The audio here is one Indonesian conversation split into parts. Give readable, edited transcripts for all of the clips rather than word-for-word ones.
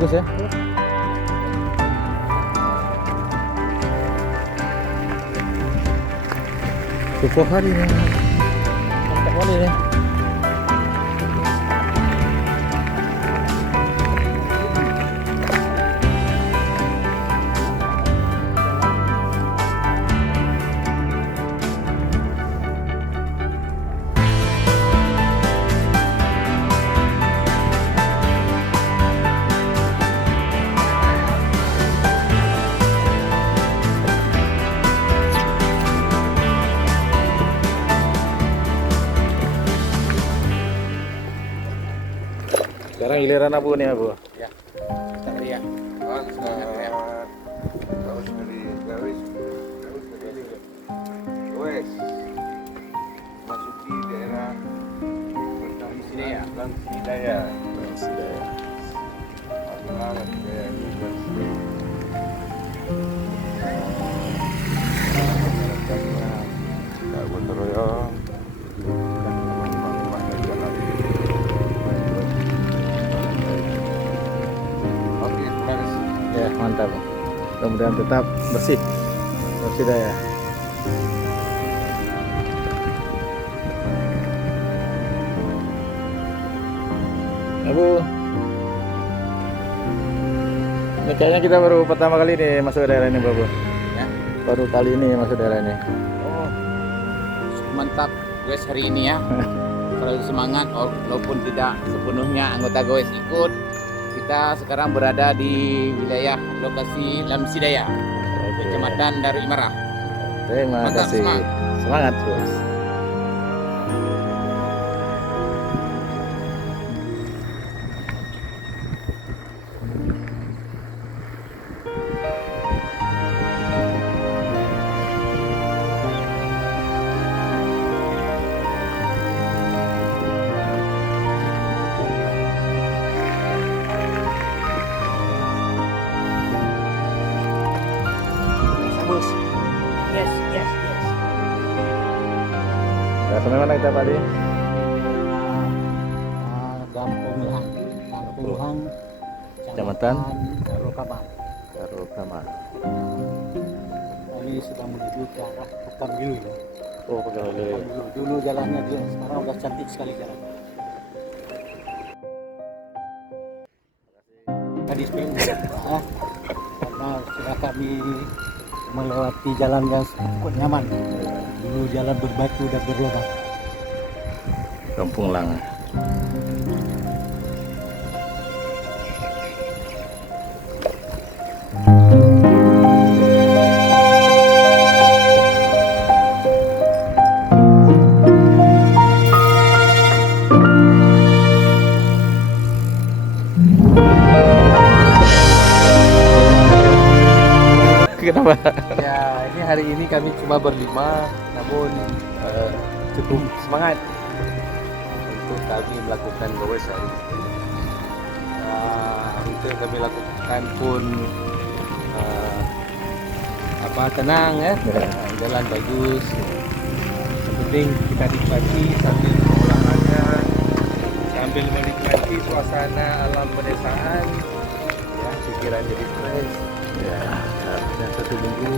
Bagus ya. Cukup hari ini. Mantap kali ini. Sekarang giliran Abu nih Abu. Ya, kita lihat. Oh, semangat ya. Bagus sekali, garis sekali. Wes, masuki daerah Lamsidaya. Lamsidaya. Lamsidaya. Lamsidaya ini bersih. Gak gotong royong. Oke, terima kasih. Ya mantap. Mudah-mudahan tetap bersih. Bersih dah ya. Abu. Ini kayaknya kita baru pertama kali nih masuk daerah ini, Babu. Ya. Baru kali ini masuk daerah ini. Oh, mantap guys hari ini ya. Selalu semangat walaupun tidak sepenuhnya anggota Goes ikut. Kita sekarang berada di wilayah lokasi Lamsidaya, Kecamatan Darul Imarah. Terima Mantap, kasih. Semangat terus. Yes. Ya, sampai mana kita tadi? Gampung Luhang, Kecamatan Darul Kamar. Darul Kamar. Ini sudah menuju ke arah Pekanbaru ya. Oh, Pekanbaru. Dulu jalannya dia, sekarang udah cantik sekali jalan. Tadi sepuluh karena sudah kami melewati jalan yang cukup nyaman. Dulu jalan berbatu dan berlubang. Kampung Lang. Kenapa? Ya, ini hari ini kami cuma berlima, namun cukup semangat untuk kami melakukan goes hari ini. Itu yang kami lakukan pun tenang ya, jalan bagus. Yang penting kita nikmati sambil berolahraga, sambil menikmati suasana alam pedesaan, ya pikiran jadi fresh. Ya, Dan 1 minggu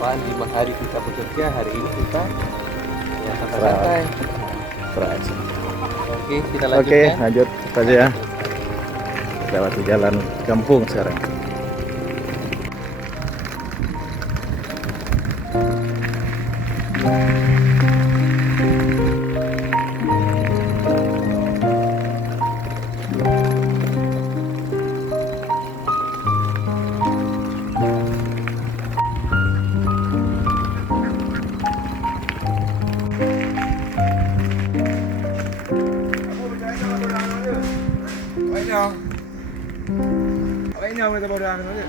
5 hari kita bekerja, hari ini kita ya santai-santai. fresh. Oke, kita Oke, lanjutkan. lanjut saja ya. Lewati jalan kampung sekarang. Vậy nhau người ta bầu đàn nó chứ.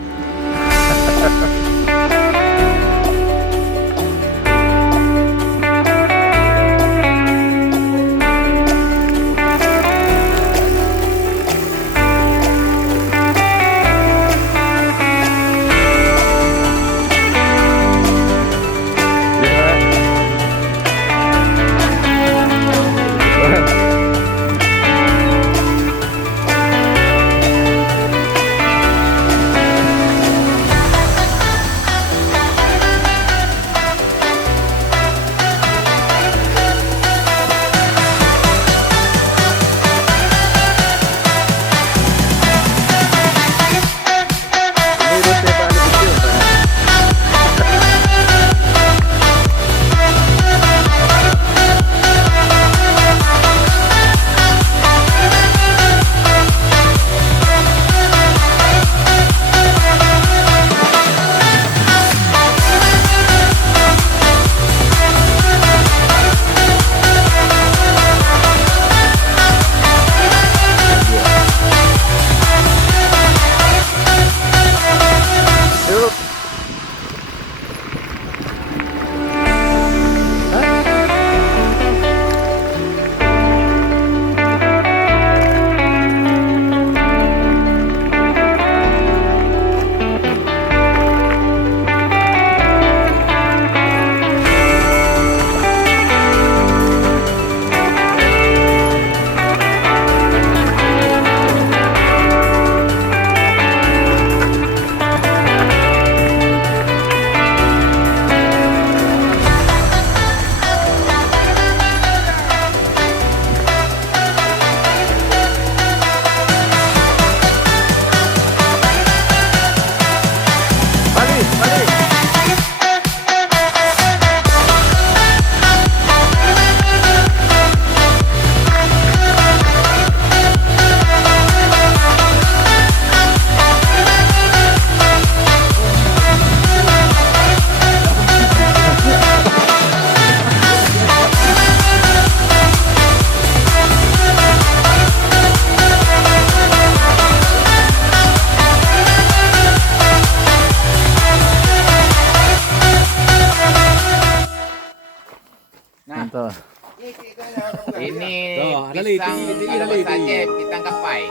Dali, Pisang tinggi, kalau dali, bahasa tinggi. Aceh pisang kapai.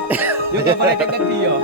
Yo tak boleh dekat dia.